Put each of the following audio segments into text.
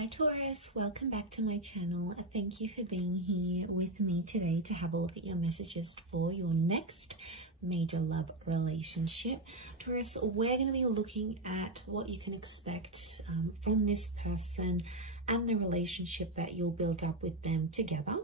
Hi Taurus, welcome back to my channel. Thank you for being here with me today to have a look at your messages for your next major love relationship. Taurus, we're going to be looking at what you can expect from this person and the relationship that you'll build up with them together.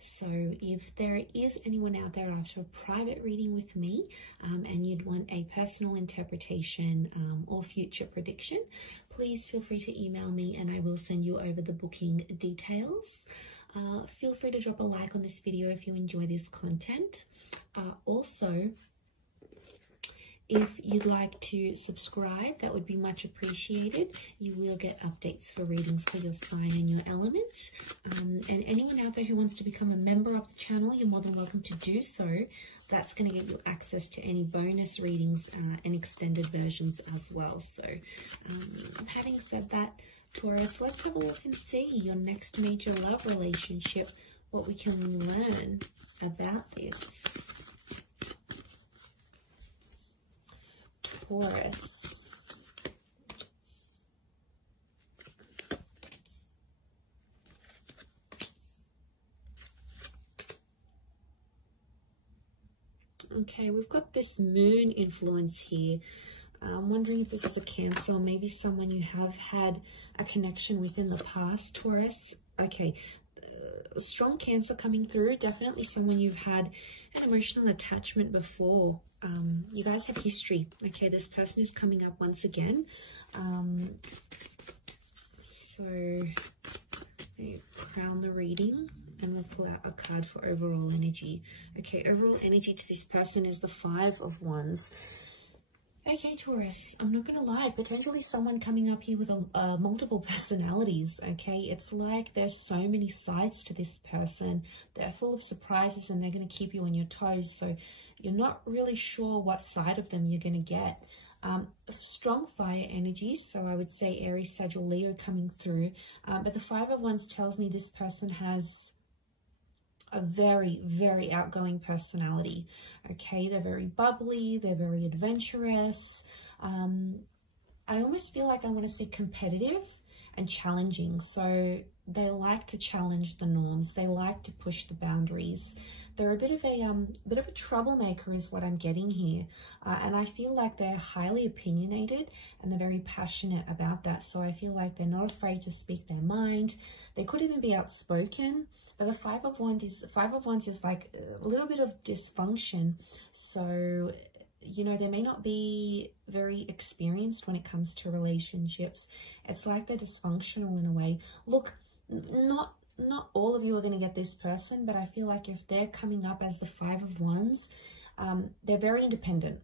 So if there is anyone out there after a private reading with me and you'd want a personal interpretation or future prediction, please feel free to email me and I will send you over the booking details. Feel free to drop a like on this video if you enjoy this content. Also, if you'd like to subscribe, that would be much appreciated. You will get updates for readings for your sign and your element. And anyone out there who wants to become a member of the channel, you're more than welcome to do so. That's going to get you access to any bonus readings and extended versions as well. So having said that, Taurus, let's have a look and see your next major love relationship, what we can learn about this. Taurus. Okay, we've got this moon influence here. I'm wondering if this is a Cancer, or maybe someone you have had a connection with in the past, Taurus. Okay, strong Cancer coming through. Definitely someone you've had an emotional attachment before. You guys have history. Okay, this person is coming up once again. So we crown the reading and we'll pull out a card for overall energy. Okay, overall energy to this person is the Five of Wands. Okay, Taurus, I'm not going to lie, potentially someone coming up here with multiple personalities, okay? It's like there's so many sides to this person. They're full of surprises and they're going to keep you on your toes. So you're not really sure what side of them you're going to get. Strong fire energy, so I would say Aries, Sag, or Leo coming through. But the Five of Wands tells me this person has a very, very outgoing personality. Okay, they're very bubbly, they're very adventurous. I almost feel like I want to say competitive and challenging. So they like to challenge the norms. They like to push the boundaries. They're a bit of a troublemaker is what I'm getting here. And I feel like they're highly opinionated and they're very passionate about that. So I feel like they're not afraid to speak their mind. They could even be outspoken. But the Five of Wands is like a little bit of dysfunction. So, you know, they may not be very experienced when it comes to relationships. It's like they're dysfunctional in a way. Look, not all of you are going to get this person, but I feel like if they're coming up as the Five of Wands, they're very independent.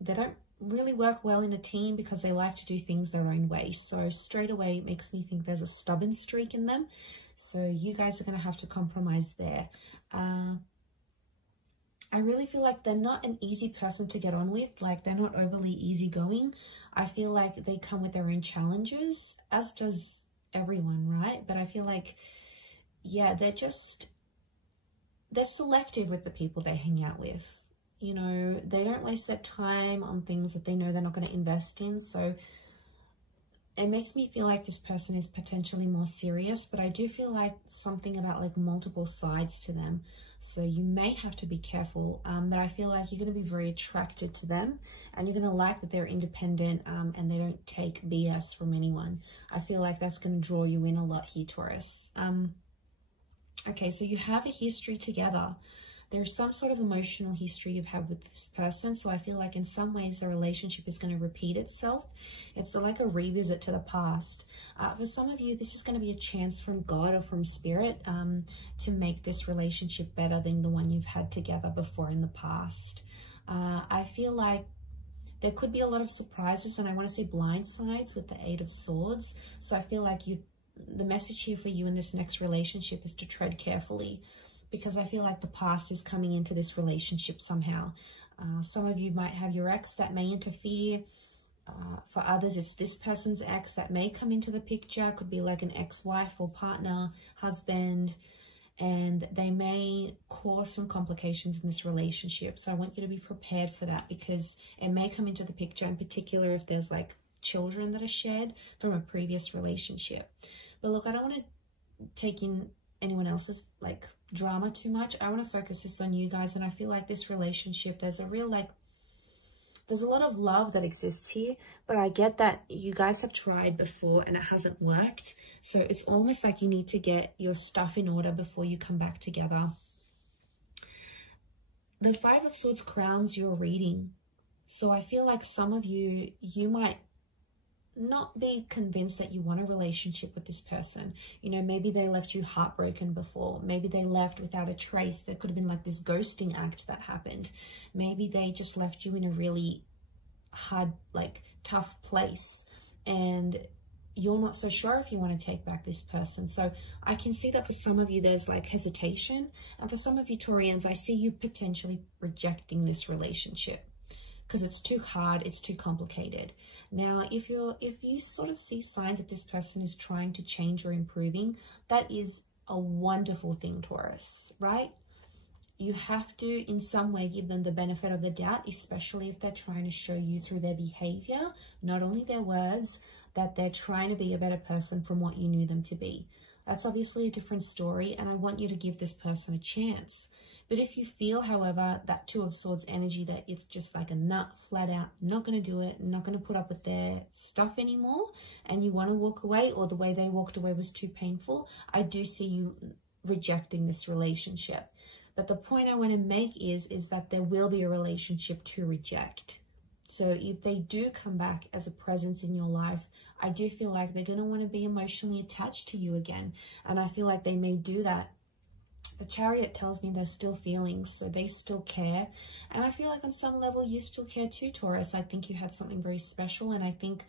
They don't really work well in a team because they like to do things their own way. So straight away, it makes me think there's a stubborn streak in them. So you guys are going to have to compromise there. I really feel like they're not an easy person to get on with. Like, they're not overly easygoing. I feel like they come with their own challenges, as does everyone, right? But I feel like, yeah, they're selective with the people they hang out with. You know, they don't waste their time on things that they know they're not going to invest in. So it makes me feel like this person is potentially more serious, but I do feel like something about like multiple sides to them. So you may have to be careful, but I feel like you're going to be very attracted to them and you're going to like that they're independent and they don't take BS from anyone. I feel like that's going to draw you in a lot here, Taurus. Okay, so you have a history together. There's some sort of emotional history you've had with this person. So I feel like in some ways the relationship is going to repeat itself. It's like a revisit to the past. For some of you, this is going to be a chance from God or from Spirit to make this relationship better than the one you've had together before in the past. I feel like there could be a lot of surprises, and I want to say blind sides with the Eight of Swords. So I feel like the message here for you in this next relationship is to tread carefully, because I feel like the past is coming into this relationship somehow. Some of you might have your ex that may interfere. For others, it's this person's ex that may come into the picture. Could be like an ex-wife or partner, husband, and they may cause some complications in this relationship. So I want you to be prepared for that, because it may come into the picture, in particular if there's like children that are shared from a previous relationship. But look, I don't want to take in anyone else's like drama too much. I want to focus this on you guys, and I feel like this relationship, there's a real like, there's a lot of love that exists here, but I get that you guys have tried before and it hasn't worked. So it's almost like you need to get your stuff in order before you come back together. The Five of Swords crowns your reading. So I feel like some of you, you might not be convinced that you want a relationship with this person. You know, maybe they left you heartbroken before. Maybe they left without a trace. There could have been like this ghosting act that happened. Maybe they just left you in a really hard, like tough place, and you're not so sure if you want to take back this person. So I can see that for some of you, there's like hesitation. And for some of you Taurians, I see you potentially rejecting this relationship because it's too hard, it's too complicated. Now, if you sort of see signs that this person is trying to change or improving, that is a wonderful thing, Taurus, right? You have to in some way give them the benefit of the doubt, especially if they're trying to show you through their behavior, not only their words, that they're trying to be a better person from what you knew them to be. That's obviously a different story, and I want you to give this person a chance. But if you feel, however, that Two of Swords energy, that it's just like a nut, flat out, not going to do it, not going to put up with their stuff anymore, and you want to walk away, or the way they walked away was too painful, I do see you rejecting this relationship. But the point I want to make is that there will be a relationship to reject. So if they do come back as a presence in your life, I do feel like they're going to want to be emotionally attached to you again. And I feel like they may do that. The Chariot tells me there's still feelings, so they still care. And I feel like on some level you still care too, Taurus. I think you had something very special, and I think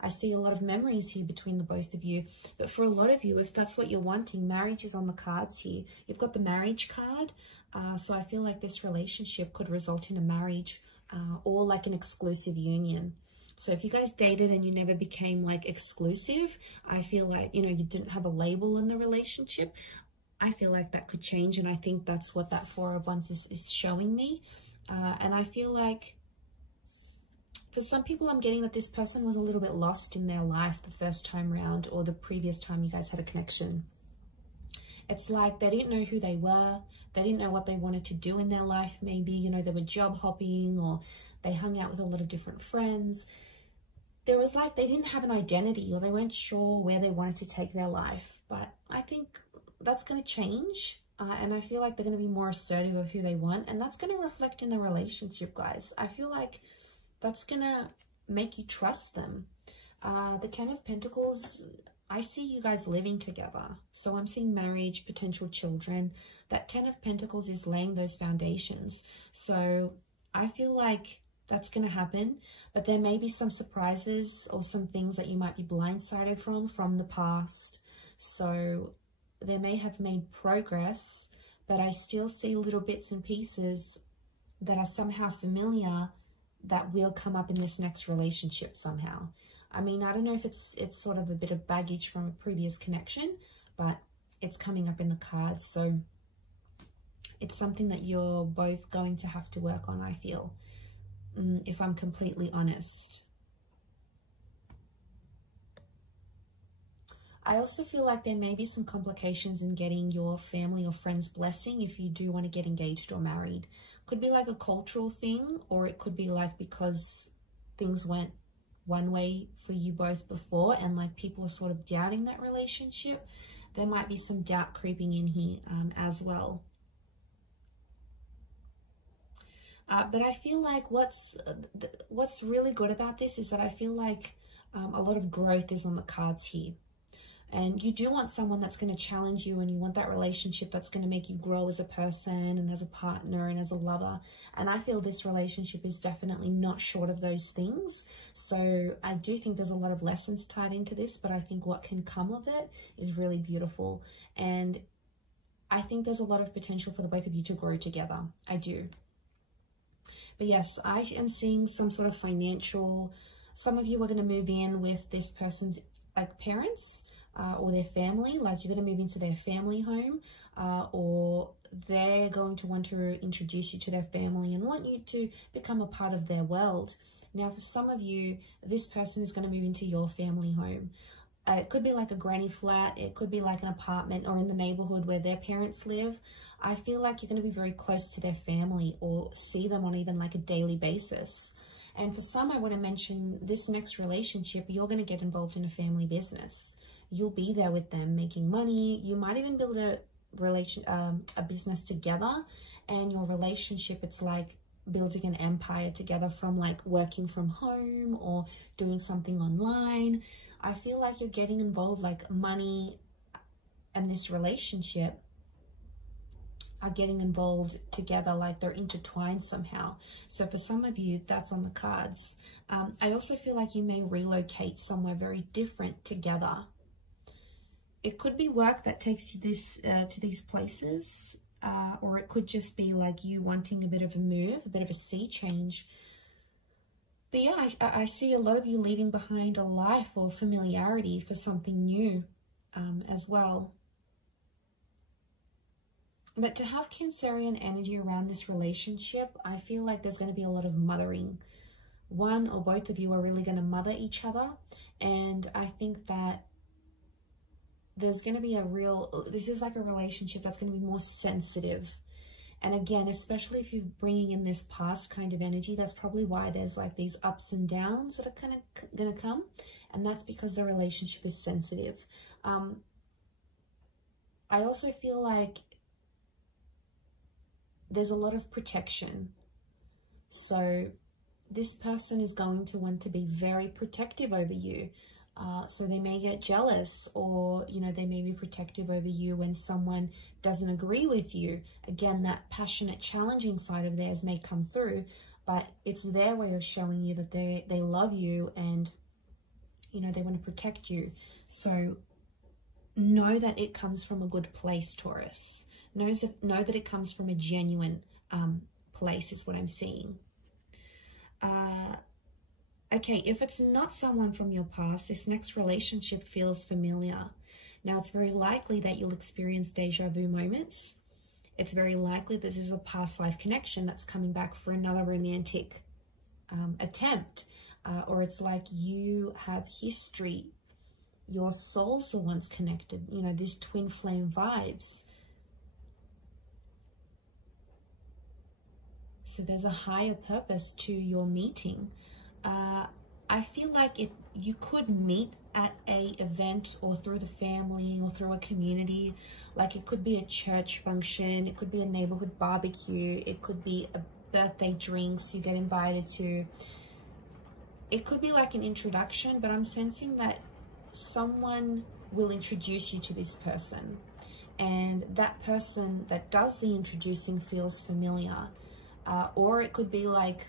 I see a lot of memories here between the both of you. But for a lot of you, if that's what you're wanting, marriage is on the cards here. You've got the marriage card, so I feel like this relationship could result in a marriage or like an exclusive union. So if you guys dated and you never became like exclusive, I feel like, you know, you didn't have a label in the relationship, I feel like that could change, and I think that's what that Four of Wands is showing me. And I feel like for some people, I'm getting that this person was a little bit lost in their life the first time round, or the previous time you guys had a connection. It's like they didn't know who they were. They didn't know what they wanted to do in their life. Maybe, you know, they were job hopping, or they hung out with a lot of different friends. There was like, they didn't have an identity, or they weren't sure where they wanted to take their life. But I think that's going to change, and I feel like they're going to be more assertive of who they want, and that's going to reflect in the relationship, guys. I feel like that's going to make you trust them. The Ten of Pentacles, I see you guys living together, so I'm seeing marriage, potential children. That Ten of Pentacles is laying those foundations, so I feel like that's going to happen, but there may be some surprises or some things that you might be blindsided from the past. So they may have made progress, but I still see little bits and pieces that are somehow familiar that will come up in this next relationship somehow. I mean, I don't know if it's sort of a bit of baggage from a previous connection, but it's coming up in the cards. So it's something that you're both going to have to work on, I feel, if I'm completely honest. I also feel like there may be some complications in getting your family or friends' blessing if you do want to get engaged or married. Could be like a cultural thing, or it could be like because things went one way for you both before and like people are sort of doubting that relationship. There might be some doubt creeping in here as well. But I feel like what's really good about this is that I feel like a lot of growth is on the cards here. And you do want someone that's going to challenge you, and you want that relationship that's going to make you grow as a person and as a partner and as a lover. And I feel this relationship is definitely not short of those things. So I do think there's a lot of lessons tied into this, but I think what can come of it is really beautiful. And I think there's a lot of potential for the both of you to grow together. I do. But yes, I am seeing some sort of financial, some of you are going to move in with this person's like parents, or their family, like you're going to move into their family home, or they're going to want to introduce you to their family and want you to become a part of their world. Now, for some of you, this person is going to move into your family home. It could be like a granny flat. It could be like an apartment or in the neighborhood where their parents live. I feel like you're going to be very close to their family or see them on even like a daily basis. And for some, I want to mention this next relationship, you're going to get involved in a family business. You'll be there with them making money. You might even build a business together, and your relationship, it's like building an empire together from like working from home or doing something online. I feel like you're getting involved, like money and this relationship are getting involved together, like they're intertwined somehow. So for some of you, that's on the cards. I also feel like you may relocate somewhere very different together. It could be work that takes you to these places, or it could just be like you wanting a bit of a move, a bit of a sea change. But yeah, I see a lot of you leaving behind a life or familiarity for something new as well. But to have Cancerian energy around this relationship, I feel like there's going to be a lot of mothering. One or both of you are really going to mother each other. And I think that there's going to be this is like a relationship that's going to be more sensitive. And again, especially if you're bringing in this past kind of energy, that's probably why there's like these ups and downs that are kind of going to come. And that's because the relationship is sensitive. I also feel like there's a lot of protection. So this person is going to want to be very protective over you. So they may get jealous, or, you know, they may be protective over you when someone doesn't agree with you. Again, that passionate, challenging side of theirs may come through, but it's their way of showing you that they love you and, you know, they want to protect you. So know that it comes from a good place, Taurus. Know that it comes from a genuine place is what I'm seeing. Okay, if it's not someone from your past, this next relationship feels familiar. Now, it's very likely that you'll experience deja vu moments. It's very likely this is a past life connection that's coming back for another romantic attempt. Or it's like you have history. Your souls were once connected. You know, these twin flame vibes. So there's a higher purpose to your meeting. I feel like you could meet at a event or through the family or through a community. Like it could be a church function, it could be a neighborhood barbecue, it could be a birthday drinks you get invited to. It could be like an introduction, but I'm sensing that someone will introduce you to this person, and that person that does the introducing feels familiar. Or it could be like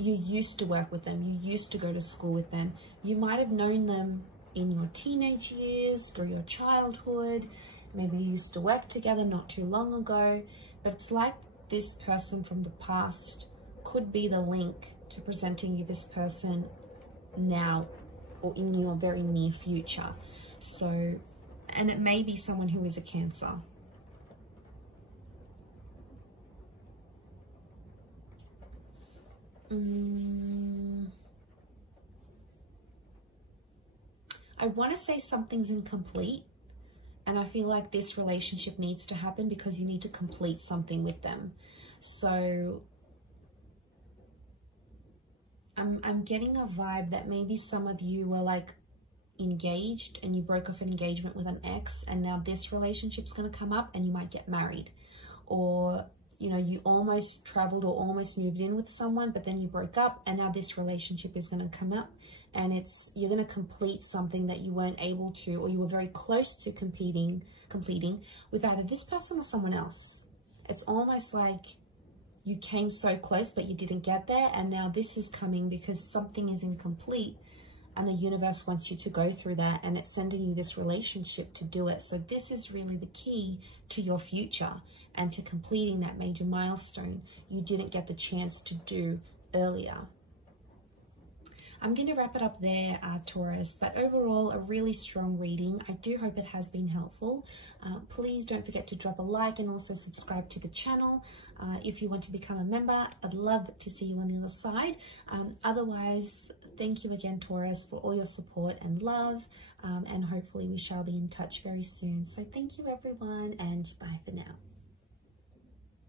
you used to work with them, you used to go to school with them, you might have known them in your teenage years, through your childhood, maybe you used to work together not too long ago, but it's like this person from the past could be the link to presenting you this person now or in your very near future. So, and it may be someone who is a Cancer. I want to say something's incomplete, and I feel like this relationship needs to happen because you need to complete something with them. So I'm getting a vibe that maybe some of you were like engaged and you broke off an engagement with an ex, and now this relationship's going to come up and you might get married. Or, you know, you almost traveled or almost moved in with someone, but then you broke up, and now this relationship is going to come up, and you're going to complete something that you weren't able to, or you were very close to completing with either this person or someone else. It's almost like you came so close, but you didn't get there, and now this is coming because something is incomplete, and the universe wants you to go through that, and it's sending you this relationship to do it. So this is really the key to your future and to completing that major milestone you didn't get the chance to do earlier. I'm going to wrap it up there, Taurus, but overall a really strong reading. I do hope it has been helpful. Please don't forget to drop a like and also subscribe to the channel. If you want to become a member, I'd love to see you on the other side. Otherwise, thank you again, Taurus, for all your support and love, and hopefully we shall be in touch very soon. So thank you everyone, and bye for now.